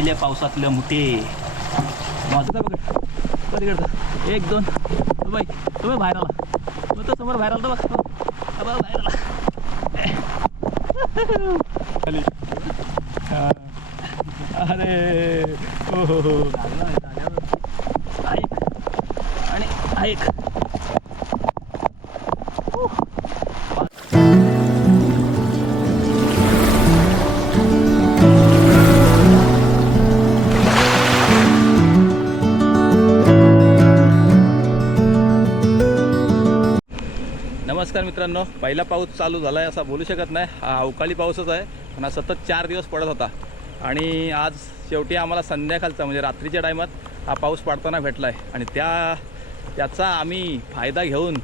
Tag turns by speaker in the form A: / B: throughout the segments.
A: पहिल्या पावसातलं मुठे माझं का बघ एक दोन. तो बाई. तो बाई बाहेर आला. तो तो समोर बाहेर आला तो बघ. बाहेर आला. हा. अरे. हो हो हो. नमस्कार मित्रांनो. पहिला पाऊस चालू झाला आहे असा बोलू शकत नाही. हा अवकाळी पाऊसच आहे. पण हा सतत चार दिवस पडत होता. आणि आज शेवटी आम्हाला संध्याकाळचा म्हणजे रात्रीच्या टायमात हा पाऊस पडताना भेटला आहे आणि त्या त्याचा आम्ही फायदा घेऊन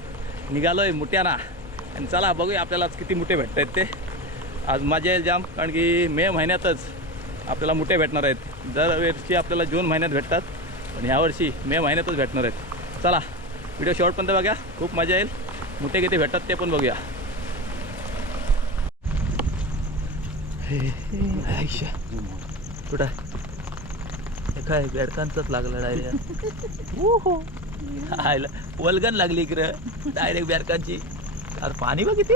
A: निघालो आहे मुठ्याना आणि चला बघूया आपल्याला आज किती मुठे भेटत आहेत ते. आज मजा येईल जाम कारण की मे महिन्यातच आपल्याला मुठे भेटणार आहेत. दरवर्षी आपल्याला जून महिन्यात भेटतात. पण यावर्षी मे महिन्यातच भेटणार आहेत. चला व्हिडिओ शॉर्टपर्यंत बघा. खूप मजा येईल. मुठे किती भेटतात ते पण बघूया. आयशा. कुठं? हे काय बेडकांचंच लागलं डायरेक्ट. आयला वल्गन लागली इकडं. डायरेक्ट बेडकांची. अरे पाणी बघ किती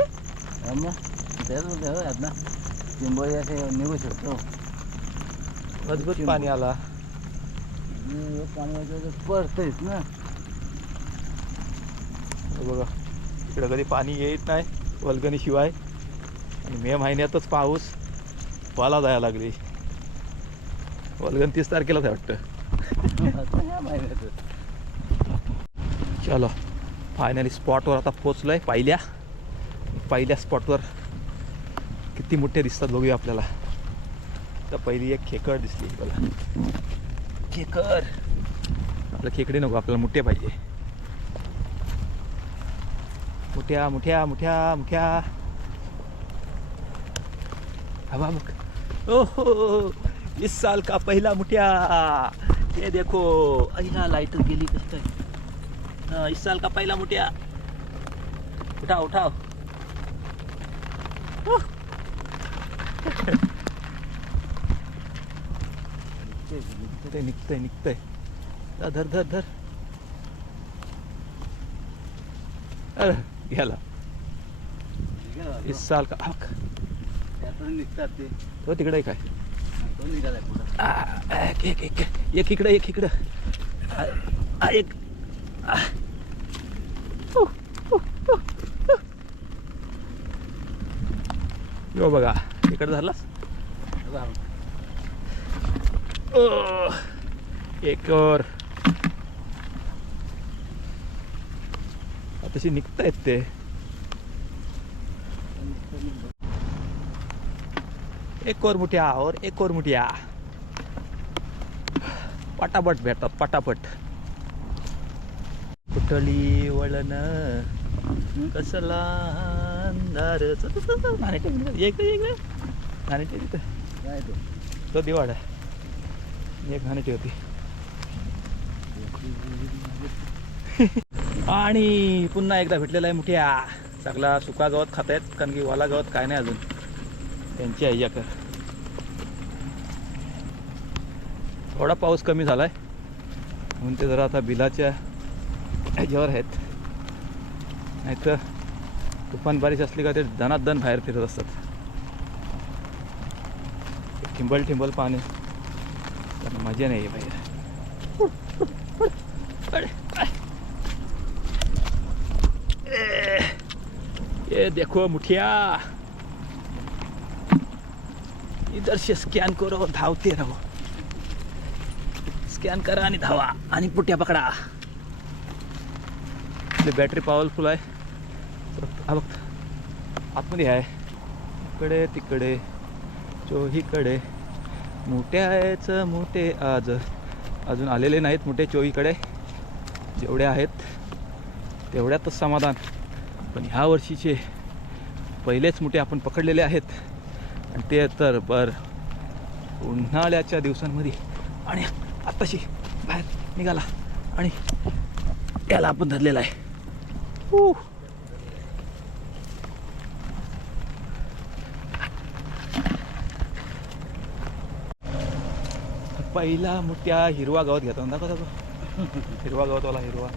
B: ना. चिंबोळी असे निघू शकतो.
A: अद्भुत पाणी आला.
B: पाणी पडतंयच ना.
A: हे बघा. इकडं कधी पाणी येत नाही वल्गणीशिवाय. आणि मे महिन्यातच पाऊस पाला जायला लागली. वल्गण तीस तारखेलाच आहे वाटतं.
B: या
A: चलो फायनली स्पॉटवर आता पोचलो आहे पहिल्या पहिल्या स्पॉटवर किती मोठे दिसतात बघूया आपल्याला. तर पहिली एक खेकड दिसली. मला खेकड. आपलं खेकडे नको आपल्याला मोठे पाहिजे. मुठ्या मुठ्या मुठ्या मुठ्या हवा बघ ओहो, इस साल का पहिला मुठ्या। ये देखो, अहिला लाईट गेली कसं काय इस साल का पहला मुठिया। उठाओ उठाओ। निघतंय निघतंय निघतंय धर धर धर अरे। याला. इस साल का हक
B: निघतात ते
A: तो तिकडे काय?
B: तो निघालाय
A: एक इकडं एक इकडं. एक. यो बघा इकडं झालास एक और. तशी निघतायत ते एक और मुठ्या और एक और मुठ्या पटापट भेटतात पटापट कुठली वळण कसला अंधार च- च- च- च- घाणेरडे म्हणजे
B: तो
A: दिवाड एक घाणेटी होती आणि पुन्हा एकदा भेटलेला आहे मुठ्या. सगळा सुका गवत खात आहेत कारण की वाला गवत काय नाही अजून. त्यांची आहे कर थोडा पाऊस कमी झालाय. म्हणून ते जरा आता बिलाच्या ह्याच्यावर आहेत. नाहीतर तुफान बारीश असली का ते दनादन बाहेर फिरत असतात. ठिंबल ठिंबल पाणी. त्यांना मजा नाही आहे बाहेर अरे, आय. ए, ये देखो मुठिया। इधर से स्कॅन करो धावते राहो। स्कॅन करा आणि धावा आणि पुट्या पकडा। बॅटरी पॉवरफुल आहे. हा बघ आतमध्ये आहे. इकडे तिकडे चोहीकडे मोठ्याच मोठे आज. अजून आलेले नाहीत मोठे चोहीकडे जेवढे आहेत तेवढ्यातच समाधान. पण ह्या वर्षीचे पहिलेच मोठे आपण पकडलेले आहेत. आणि ते तर बर. उन्हाळ्याच्या दिवसांमध्ये आणि आत्ताशी बाहेर निघाला. आणि याला आपण धरलेला आहे. ऊ. पहिला मोठ्या हिरवा गवत घेतो. दाखव दाखव. हिरवा गवतवाला हिरवा.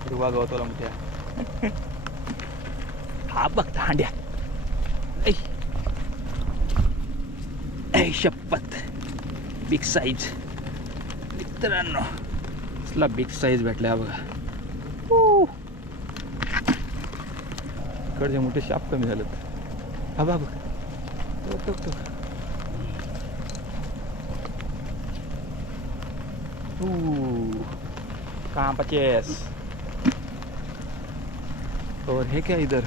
A: हिरवा गवतवाला मोठ्या. हा बघ हांड्या. शपथ बिग साईज मित्रांनो असला बिग साईज भेटला बघा. इकडचे मोठे शाप कमी झालेत. हा बघ. काम पचेस और हे क्या इधर?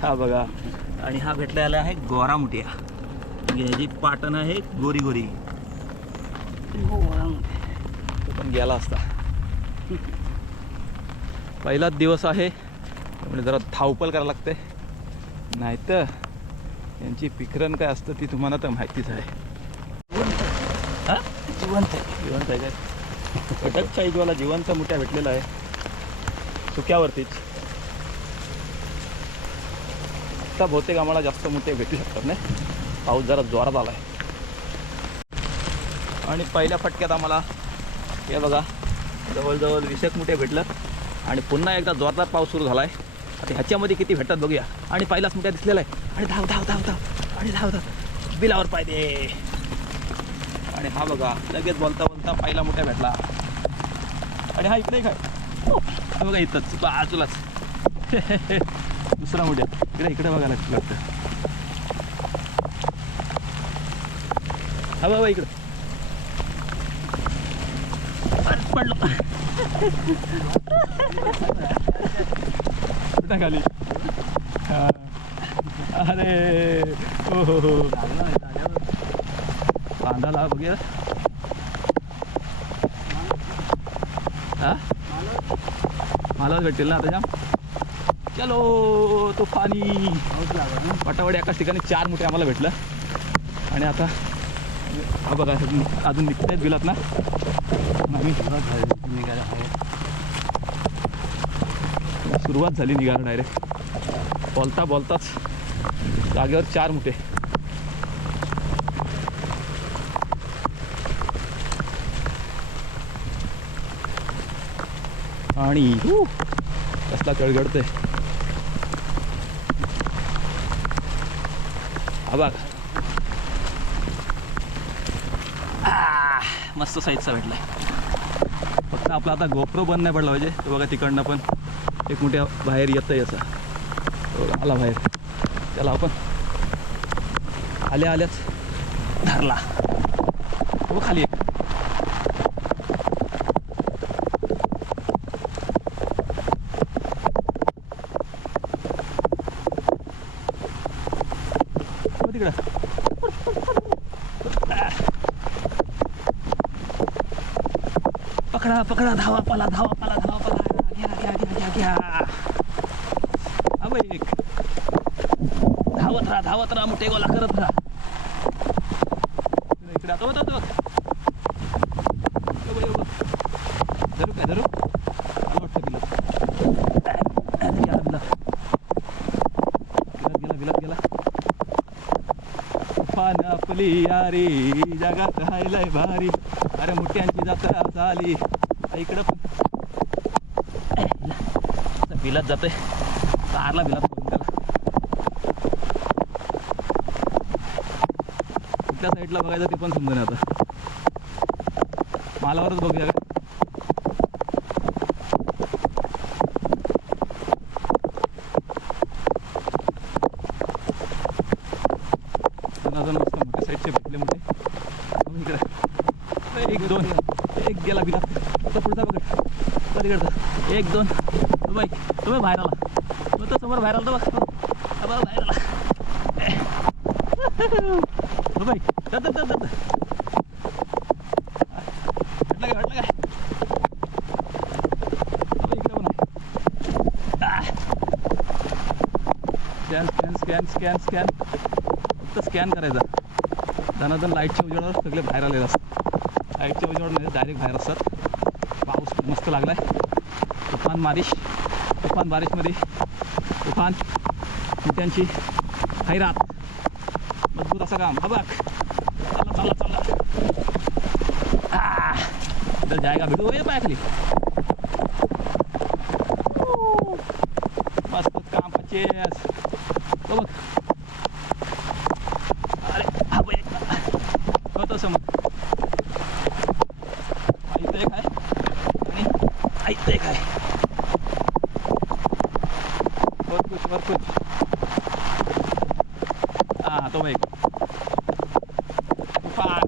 A: हा बघा. आणि हा भेटलेला आहे गोरा मुठिया. म्हणजे ह्याची पाटण आहे गोरी गोरी. तो पण गेला असता. पहिलाच दिवस आहे. त्यामुळे जरा धावपल करायला लागते. नाहीतर यांची पिकरण काय असतं ती तुम्हाला तर माहितीच आहे. हा?
B: जिवंत आहे.
A: जिवंत आहे काय? कटक साईजवाला जिवंत मुठ्या भेटलेला आहे. सुक्यावरतीच. आता बहुतेक आम्हाला जास्त मोठे भेटू शकतात नाही. पाऊस जरा जोरात आला आहे आणि पहिल्या फटक्यात आम्हाला हे बघा जवळजवळ वीसक मुठे भेटलं. आणि पुन्हा एकदा जोरदार पाऊस सुरू झाला आहे आता ह्याच्यामध्ये किती भेटतात बघूया. आणि पहिलाच मुठ्या दिसलेला आहे. आणि धाव धाव धाव धाव. आणि धाव धाव. बिलावर पाहिजे आणि हा बघा लगेच बोलता बोलता पहिला मोठ्या भेटला. आणि हा इकडे काय बघा इथंच. बाजूलाच. दुसरा उड्या इकडे इकडे बघा लागतं. वाटतं हा बाबा इकडं. पडलो. खाली? अरे हो हो हो. कांदा बघूया हा? मलाच भेटतील ना आता जाम? चलो
B: तो पाणी.
A: पटावडी एकाच ठिकाणी चार मोठे आम्हाला भेटलं आणि आता हा बघा अजून अजून निघतायत ना. आम्ही
B: सुरुवात झाली निघायला
A: सुरुवात झाली निघायला डायरेक्ट बोलता बोलताच. जागेवर चार मोठे. आणि कसला गडगडतंय हा मस्त साईजचा भेटला फक्त आपला आता गोप्रो बंद नाही पडला पाहिजे. बघा तिकडनं पण एक मोठ्या बाहेर येतं याचा. हो, आला बाहेर. त्याला आपण. आल्या आल्याच. धरला. तो खाली एक. तिकडं. पकडा पकडा धावा पाला धावा पाला धावा पाला. घ्या घ्या घ्या घ्या घ्या. एक. धावत राहा धावत राहा मोठे गोला करत राहा इकडे- इकडे आता बघ आता बघ यो बघ, यो बघ. धरू काय धरू आलं वाटतं बिलत गेला बिलत बिलत गेला बिलत गेला पान आपली यारी. जगात हायलाय भारी. अरे मोठ्यांची जत्रा झाली. इकडं पण. बिलात जाते कारला बिलात बघून त्याला. कुठल्या साईडला बघायचं ते पण समजून आता. मालावरच बघूया का? अजून साईडचे भेटले मोठे इकडे. एक दोन. एक गेला बिला. आता पुढचा बघ. तर तिकडचा एक दोन. बाई. तुम्ही बाहेर आला. मग तो समोर बाहेर आला तर बघा हो. बाहेर आला. बाई. दत्त दत्त दत्त वाटलं काय वाटलं काय scan scan scan scan scan फक्त स्कॅन करायचा. धनाधन लाईटच्या उजेडावर सगळे बाहेर आलेले असतात. लाईटच्या उजेडावर म्हणजे डायरेक्ट बाहेर असतात. पाऊस खूप मस्त लागलाय. तुफान बारिश तुफान बारिशमध्ये तुफान मोठ्यांची हैरात. मजबूत असं काम. हा बघ चला चला. चला जायगा भेटू. जाएगा भिडू ये खाली ऊ, मस्त काम पचेस तो बघ अरे हा बघ होतं समज इथं एक आहे आणि इथं एक आहे भरपूर कुछ हा तो बाई तुफान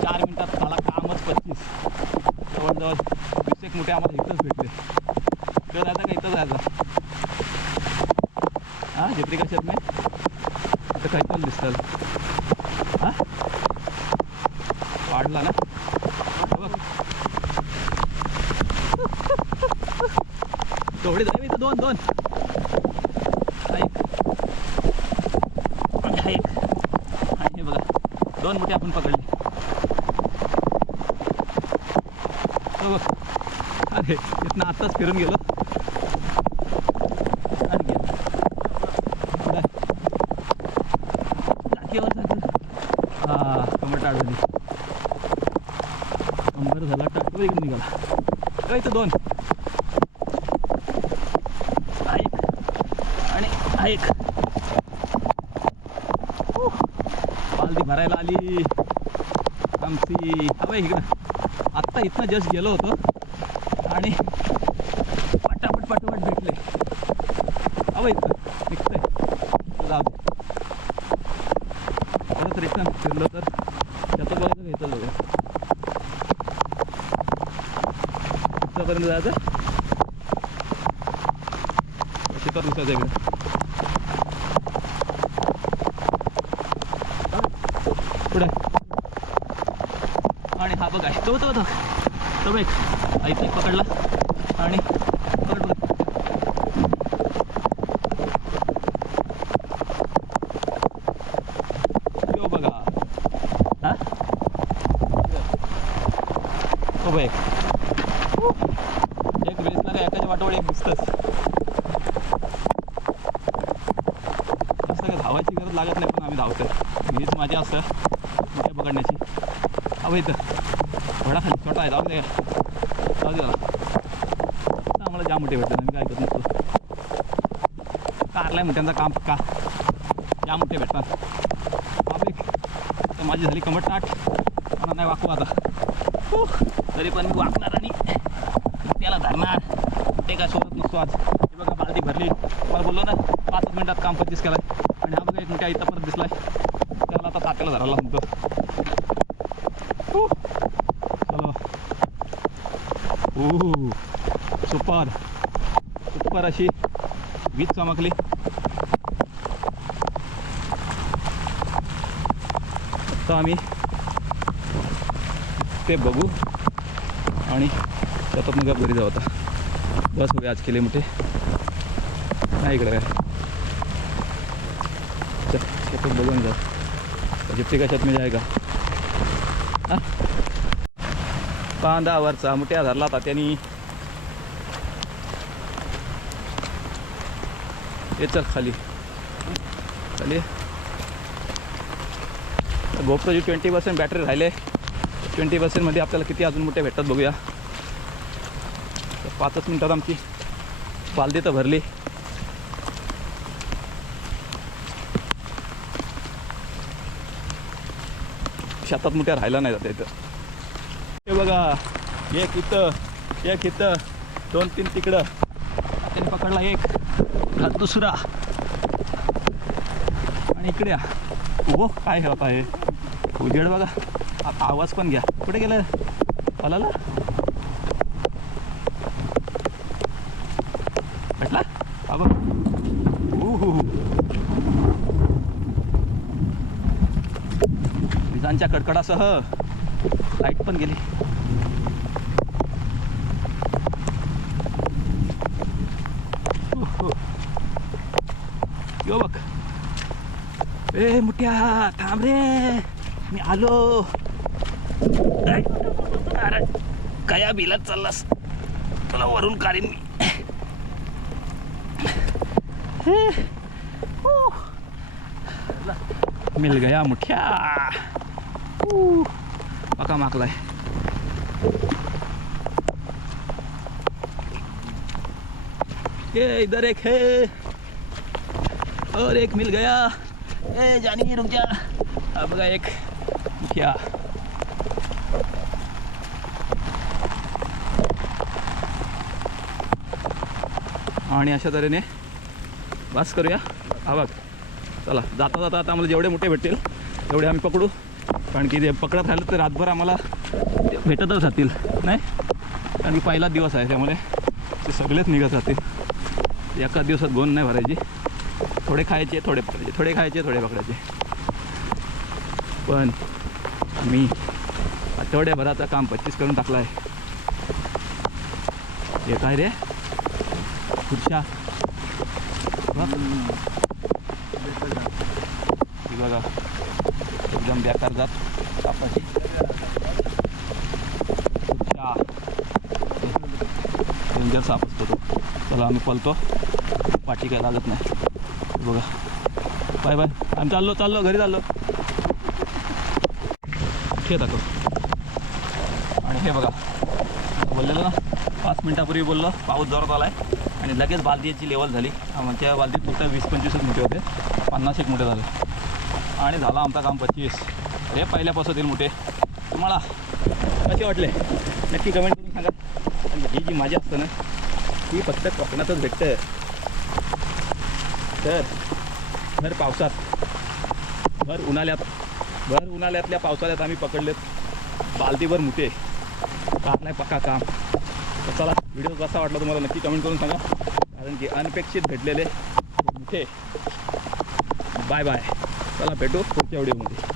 A: चार मिनिटात मला कामच पस्तीस जवळजवळ वीस एक मोठे आम्हाला इथंच भेटले. इथं जायचं का इथं जायचं हा झेपरी कशात नाही इथं काही पण दिसतात हा वाढला ना हे बघ तेवढे झाले तर दोन दोन. एक. आणि एक. आणि हे बघा. दोन मोठे आपण पकडले. हो. अरे इथनं आत्ताच फिरून गेलो. हा कमर टाळवली कंबर झाला टाकवर निघाला. काय तर दोन हा एक आणि हा एक पालदी भरायला आली. आमची हवं इकडं. आत्ता इथनं जस्ट गेलो होतो. आणि पटापट पटापट भेटले. हवं इथं. निघतंय. जाऊ. परत रिटर्न फिरलो तर. त्याचं बघायचं घेतलं इथं बघा इथपर्यंत जायचं? तिथं दिसायचं इकडे पुढे. आणि हा बघा तो तो तो. तो बघ हा पकडला. आणि पकड पकड यो बघा हा तो बघ एक रेसला काय एकाच्या वाटोवर एक दिसतंच असं काय धावायची गरज लागत नाही पण आम्ही धावतोय हीच माझी असं मोठ्या पकडण्याची हवं इथं घोडा खाली छोटा आहे जाऊ दे जाऊ दे जरा. आता आम्हाला जाम मोठे भेटले आम्ही काय ऐकत नसतो कारलाय मोठ्यांचा काम पक्का जाम मोठे भेटतात बापरे तर माझी झाली कमट ताट मला नाही वाकू आता उह, तरी पण मी वाकणार आणि त्याला धरणार ते काय सोडत नसतो आज हे बघा बालदी भरली मला बोललो ना पाच मिनिटात काम पच्चीस केलाय आणि हा बघा एक मोठ्या इथं परत दिसलाय त्याला आता तात्याला धरायला म्हणतो उह, चलो ओह सुपर सुपर अशी वीज चमकली आता आम्ही ते बघू आणि त्याच्यात मग घरी जाऊ आता. बस हो आज केले मोठे. नाही इकडे काय. चल शेतात बघू आणि जिप्ती का? बांधावरचा मुठ्या धरला होता त्यांनी. ये खाली. खाली. गोप्रोची ट्वेंटी पर्सेंट बॅटरी राहिले. ट्वेंटी पर्सेंटमध्ये आपल्याला किती अजून मोठे भेटतात बघूया. पाचच मिनटात आमची बालदी तर भरली. शेतात मोठ्या राहिला नाही जात इथं. बघा. एक इथं एक इथं. दोन तीन तिकडं. त्याने पकडला एक हा दुसरा. आणि इकडे या. उभो. काय हे होता हे? उजेड बघा. आवाज पण घ्या. कुठे गेलं? आला भेटला? हा विजांच्या कडकडासह. लाइट पण गेली उहू. यो बघ ए मुठ्या थांब रे मी आलो अरे कया बिलात चाललास तुला वरून काढीन मी मिल गया मुठ्या ऊ, पका माकलाय ये इधर एक है और एक मिल गया ए जानी तुमच्या जा बघा एक घ्या आणि अशा तऱ्हेने वास करूया हा बघ चला जाता जाता आता आम्हाला जेवढे मोठे भेटतील तेवढे आम्ही पकडू कारण की ते पकडत राहिलं तर रातभर आम्हाला भेटतच राहतील नाही कारण की पहिला दिवस आहे त्यामुळे ते सगळेच निघत राहतील एका दिवसात गोंद नाही भरायची थोडे खायचे थोडे पकडायचे थोडे खायचे थोडे पकडायचे. पण मी आठवड्याभराचं काम पच्चीस करून टाकलं आहे हे काय रे? खुर्शा बघा. एकदम बेकार जात कापाची. खुर्च्या. डेंजर साप असतो तो. चला आम्ही पलतो पाठी काय लागत नाही. बघा. Bye bye. आम्ही चाललो चाललो घरी चाललो. ठे दाखव. आणि हे बघा. बोललेलं ना? पाच मिनटापूर्वी बोललो पाऊस जोरात आला आहे आणि लगेच बालदीची लेवल झाली. आमच्या बालदीत फक्त वीस पंचवीसच मोठे होते. पन्नास एक मोठे झाले. आणि झाला आमचा काम पच्चीस हे पहिल्यापासून येईल मोठे. तुम्हाला कसे वाटले? नक्की कमेंट करून सांगा. आणि ही जी माझी असतं ना ती फक्त कोकणातच भेटतं. तर भर पावसात. भर उन्हाळ्यात भर उन्हाळ्यातल्या पावसाळ्यात आम्ही पकडलेत. बालदीभर मुठे नाही पक्का काम. तर चला व्हिडिओ कसा वाटला तुम्हाला नक्की कमेंट करून सांगा. कारण की अनपेक्षित भेटलेले मुठे बाय बाय चला भेटू पुढच्या व्हिडिओमध्ये.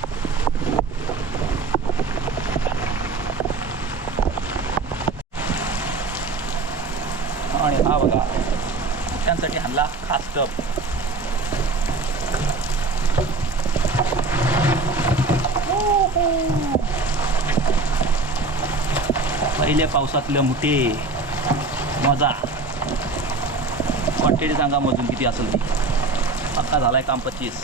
A: आणि हा बघा त्यांसाठी हल्ला खास टप पहिल्या पावसातलं मुठे मजा. क्वांटिटी सांगा मजून किती असेल ती. पक्का आहे काम पच्चीस.